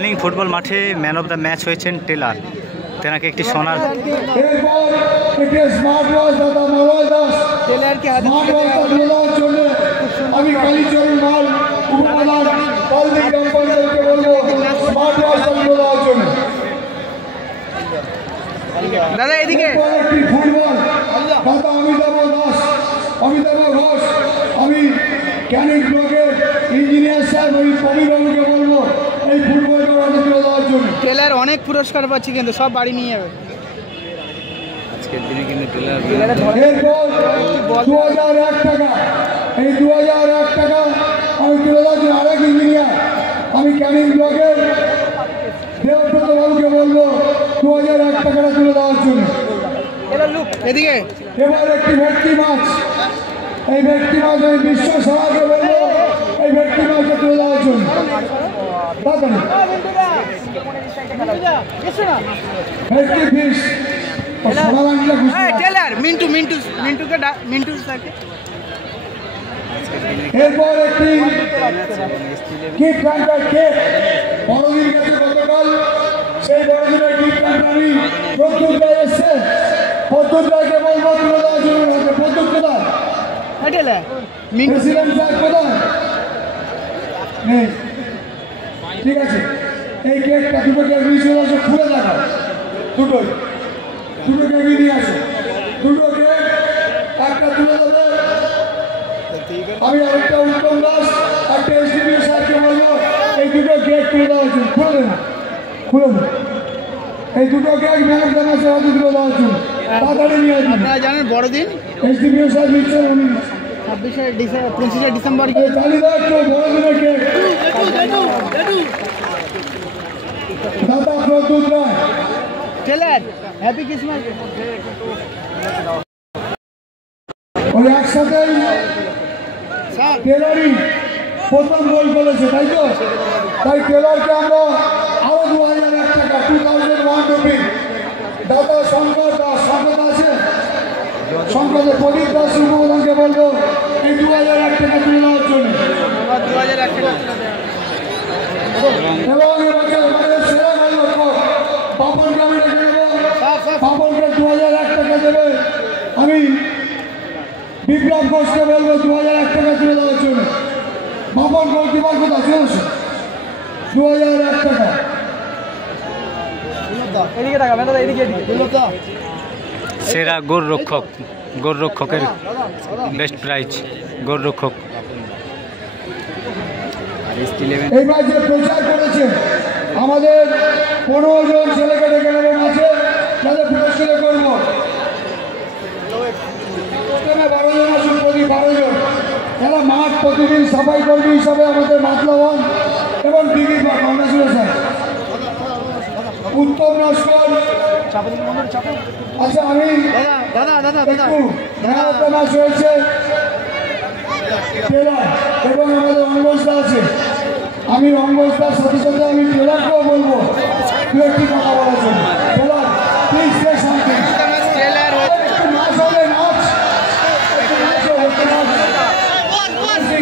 Canning football মাঠে man of the match হয়েছেন teller. তেনাকে একটি সোনার দাদা এদিকে অমিতাভ ঘোষ, আমি ক্যানিং ব্লকের ইঞ্জিনিয়ার সাহেব আমি কবিবাবুকে বলবো এই ফুটবলটা অর্ডার তুলে দেওয়ার জন্য। টেলার অনেক পুরস্কার পাচ্ছি কিন্তু সব বাড়ি নিয়ে যাবে আজকের দিনে কিন্তু টেলার। এরপর 2001 টাকা, এই 2001 টাকা আমি তুলে দেওয়ার জন্য আরেক ইঞ্জিনিয়ার আমি ক্যানিং ব্লকের দেবব্রত বাবুকে বলবো 2001 টাকাটা তুলে দেওয়ার জন্য। এদিকে এবার একটি ভেটকি মাছ, এই ভেটকি মাছ আমি বিশ্ব সভাকে বলবো এই ভেটকি মাছটা তুলে দেওয়ার জন্য। ভেটকি ফিশ টেলার মিন্টু মিন্টু মিন্টুকে মিন্টু এরপর একটি গিফট হ্যাম্পার কেক বড়দিন গেছে গতকাল, সেই বড়দিনের গিফট হ্যাম্পার আমি প্রদ্যুৎ রায় এসছে, প্রদ্যুৎ রায়কে বলবো তুলে দেওয়ার জন্য। প্রদ্যুৎ কোথায়? প্রেসিডেন্ট সাহেব কোথায়? নেই, ঠিক আছে। এই কেকটা দুটো কেক নিয়ে চলে আসো, খুলে দেখা দুটো কেক নিয়ে আসো, দুটো কেক একটা তুলে দেবে। আমি আরেকটা উত্তম দাস একটা এসডিপিও সাহেবকে বলবো এই দুটো কেক তুলে দেওয়া হচ্ছে, খুলে দেবে খুলে দেবে এই দুটো কেক ম্যানেজ জানা সহজে তুলে দেওয়া হচ্ছে, তাড়াতাড়ি নিয়ে আসবে। আপনারা জানেন বড়দিন এসডিপিও সাহেব নিচ্ছেন, উনি 25শে ডিসেম্বর চালিদা একটু বড়দিনের কেক দাদা Pradyut Roy. Trailer happy Christmas. ওই একসাথেই টেলারই প্রথম গোল করেছে, তাই তো? তাই টেলারকে আমরা আরো 2001 টাকা 2001 রুপি দাদা শঙ্কর দাস, শঙ্কর আছে শঙ্করের প্রদীপ দাস সুপ্রধানকে বলবো এই 2001 টাকা তুলে দেওয়ার জন্য। 2001 টাকা এবং এবছর আমাদের সেরা নায়ক পাপনকে আমি রেখে দেবো, পাপনকে 2001 টাকা দেবে। আমি বিপ্লব ঘোষকে বলবো 2001 টাকা তুলে দেওয়ার জন্য। পাপন গোলকিপার কোথায়? চলছে 2001 টাকা। এদিকে টাকা দাদা এদিকে সেরা গোলরক্ষক, গোলরক্ষকের বেস্ট প্রাইজ গোলরক্ষক। এইবার যে প্রচার করেছে আমাদের 15 জন ছেলেকে ডেকে নেবো মাঝে, যাদের পুরস্কার করবো। 12 জন আসুন, প্রতি 12 জন যারা মাঠ প্রতিদিন সাফাই কর্মী হিসাবে আমাদের মাতলাবান এবং দিঘি কংগ্রেচুলেশন। উত্তম নস্কর, আচ্ছা আমি একটু মাস হয়েছে টেলার এবং আমাদের অঙ্গসদা আছে, আমি অঙ্গসদার সাথে সাথে